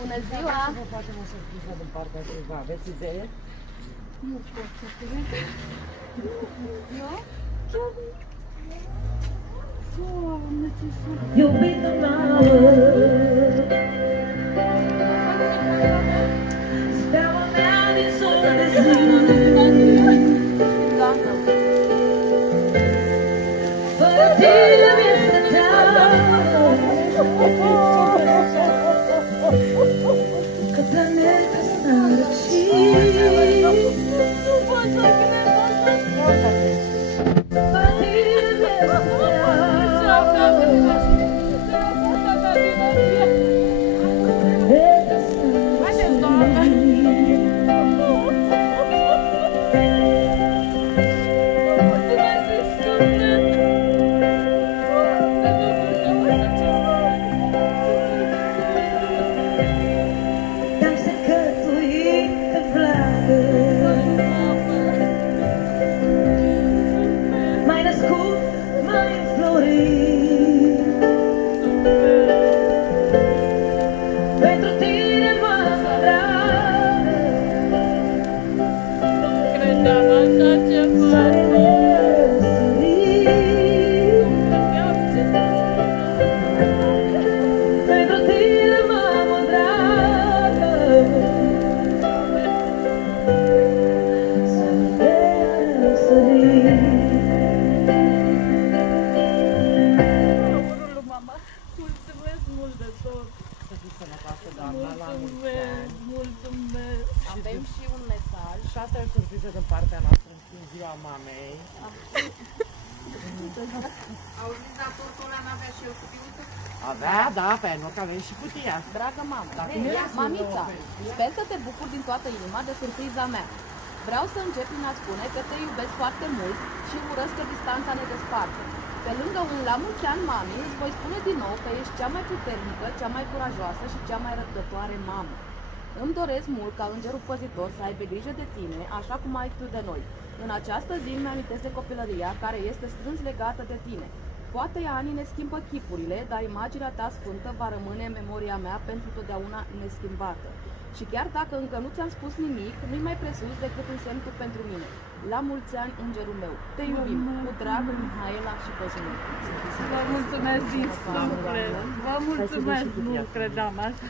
Bună ziua! Să vă facem o surpriză din partea cuiva. Aveți idee? Nu pot să cred. Eu? Doamne, ce surpriză! Iubitul meu, steaua mea din zona de zi, fără tine mi-este teamă că planetă s-a răcit. Nu pot să cred asta! Fără tine mi-este teamă. Haideți, doamnă! Te-am secătuit pe flagă, m-ai născut, m-ai înflorit. Pentru tine m-am drag, Credeam așa ceva! pentru tine m-am drag, Urul, mama, mulțumesc mult de tot! Să fiți sănătoasă, doamna, la mulți ani. Mulțumesc! Avem și un mesaj. Și asta e o surpriză din partea noastră în ziua mamei. Auzi, dar tortul ăla n-avea și eu cupiuță? Avea, da, pe nu, că avem și cutia. Dragă mamă, Ia mamița, sper să te bucuri din toată inima de surpriza mea. Vreau să încep prin a spune că te iubesc foarte mult și urăsc că distanța ne desparte. Pe lângă un la mulți ani, mami, îți voi spune din nou că ești cea mai puternică, cea mai curajoasă și cea mai răbdătoare mamă. Îmi doresc mult ca îngerul păzitor să aibă grijă de tine, așa cum ai tu de noi. În această zi îmi amintesc de copilăria care este strâns legată de tine. Poate anii ne schimbă chipurile, dar imaginea ta sfântă va rămâne în memoria mea pentru totdeauna neschimbată. Și chiar dacă încă nu ți-am spus nimic, nu-i mai presus decât un semn tu pentru mine. La mulți ani, îngerul meu. Te iubim. Cu drag, Mihaela și Cosmin. Vă mulțumesc din suflet. Vă mulțumesc, nu credeam asta.